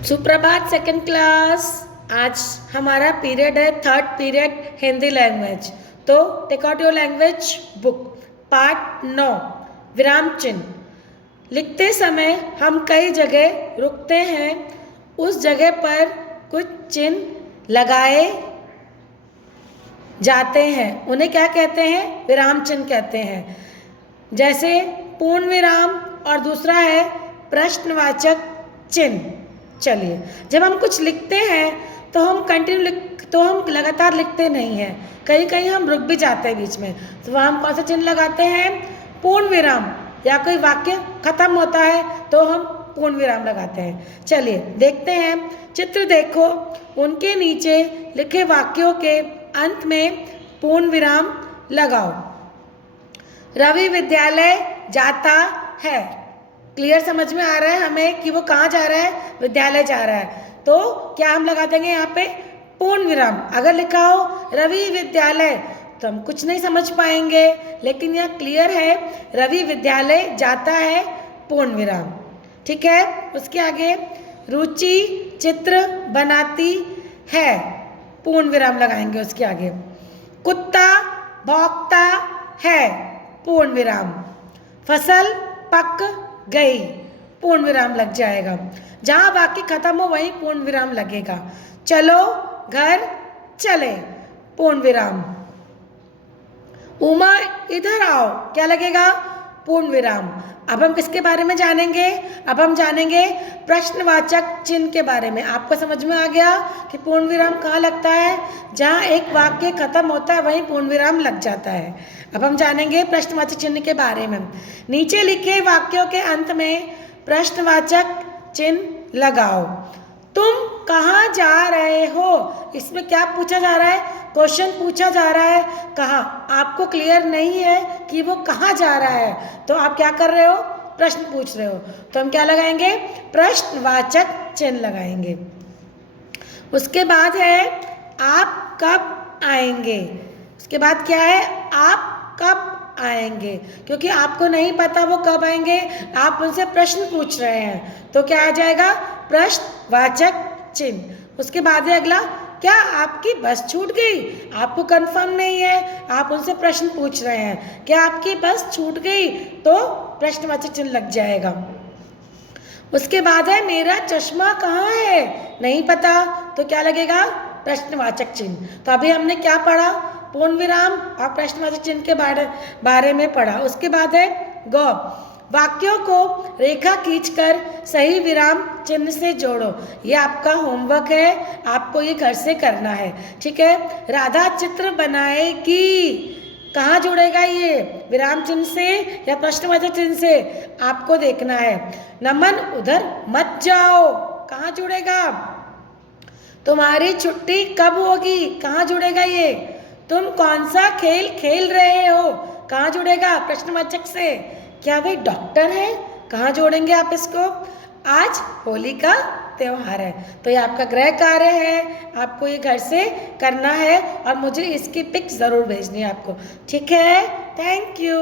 सुप्रभात second class. आज हमारा पीरियड है थर्ड पीरियड हिंदी लैंग्वेज। तो take out your language book, part 9 विराम चिन्ह। लिखते समय हम कई जगह रुकते हैं, उस जगह पर कुछ चिन्ह लगाए जाते हैं, उन्हें क्या कहते हैं? विराम चिन्ह कहते हैं। जैसे पूर्ण विराम और दूसरा है प्रश्नवाचक चिन्ह। चलिए, जब हम कुछ लिखते हैं तो हम लगातार लिखते नहीं हैं, कहीं कहीं हम रुक भी जाते हैं बीच में। तो वहाँ हम कौन सा चिन्ह लगाते हैं? पूर्ण विराम। या कोई वाक्य खत्म होता है तो हम पूर्ण विराम लगाते हैं। चलिए देखते हैं, चित्र देखो, उनके नीचे लिखे वाक्यों के अंत में पूर्ण विराम लगाओ। रवि विद्यालय जाता है। क्लियर समझ में आ रहा है हमें कि वो कहाँ जा रहा है? विद्यालय जा रहा है। तो क्या हम लगा देंगे यहाँ पे? पूर्ण विराम। अगर लिखा हो रवि विद्यालय तो हम कुछ नहीं समझ पाएंगे, लेकिन यह क्लियर है रवि विद्यालय जाता है, पूर्ण विराम। ठीक है, उसके आगे रुचि चित्र बनाती है, पूर्ण विराम लगाएंगे उसके आगे। कुत्ता भौंकता है, पूर्ण विराम। फसल पक गई, पूर्ण विराम लग जाएगा। जहाँ वाक्य खत्म हो वहीं पूर्ण विराम लगेगा। चलो घर चले, पूर्ण विराम। उमा इधर आओ, क्या लगेगा? पूर्ण विराम। अब हम किसके बारे में जानेंगे? अब हम जानेंगे प्रश्नवाचक चिन्ह के बारे में। आपको समझ में आ गया कि पूर्ण विराम कहाँ लगता है? जहाँ एक वाक्य खत्म होता है वहीं पूर्ण विराम लग जाता है। अब हम जानेंगे प्रश्नवाचक चिन्ह के बारे में। नीचे लिखे वाक्यों के अंत में प्रश्नवाचक चिन्ह लगाओ। तुम कहाँ जा रहे हो? इसमें क्या पूछा जा रहा है? क्वेश्चन पूछा जा रहा है। कहाँ? आपको क्लियर नहीं है कि वो कहाँ जा रहा है, तो आप क्या कर रहे हो? प्रश्न पूछ रहे हो। तो हम क्या लगाएंगे? प्रश्नवाचक चिन्ह लगाएंगे। उसके बाद है आप कब आएंगे। उसके बाद क्या है? आप कब आएंगे, क्योंकि आपको नहीं पता वो कब आएंगे, आप उनसे प्रश्न पूछ रहे हैं, तो क्या आ जाएगा? प्रश्नवाचक चिन्ह। उसके बाद है अगला, क्या आपकी बस छूट गई? आपको कंफर्म नहीं है, आप उनसे प्रश्न पूछ रहे हैं, क्या आपकी बस छूट गई? तो प्रश्नवाचक चिन्ह लग जाएगा। उसके बाद है मेरा चश्मा कहाँ है? नहीं पता, तो क्या लगेगा? प्रश्नवाचक चिन्ह। तो अभी हमने क्या पढ़ा? पूर्ण विराम और प्रश्नवाचक चिन्ह के बारे में पढ़ा। उसके बाद है गौ, वाक्यों को रेखा खींचकर सही विराम चिन्ह से जोड़ो। ये आपका होमवर्क है, आपको ये घर से करना है। ठीक है, राधा चित्र बनाएगी, कहाँ जुड़ेगा ये? विराम चिन्ह से या प्रश्नवाचक चिन्ह से? आपको देखना है। नमन उधर मत जाओ, कहाँ जुड़ेगा? तुम्हारी छुट्टी कब होगी, कहाँ जुड़ेगा ये? तुम कौन सा खेल खेल रहे हो, कहाँ जुड़ेगा? प्रश्नवाचक से। क्या वे डॉक्टर हैं? कहाँ जोड़ेंगे आप इसको? आज होली का त्योहार है, तो ये आपका गृह कार्य है, आपको ये घर से करना है और मुझे इसकी पिक ज़रूर भेजनी है आपको। ठीक है, थैंक यू।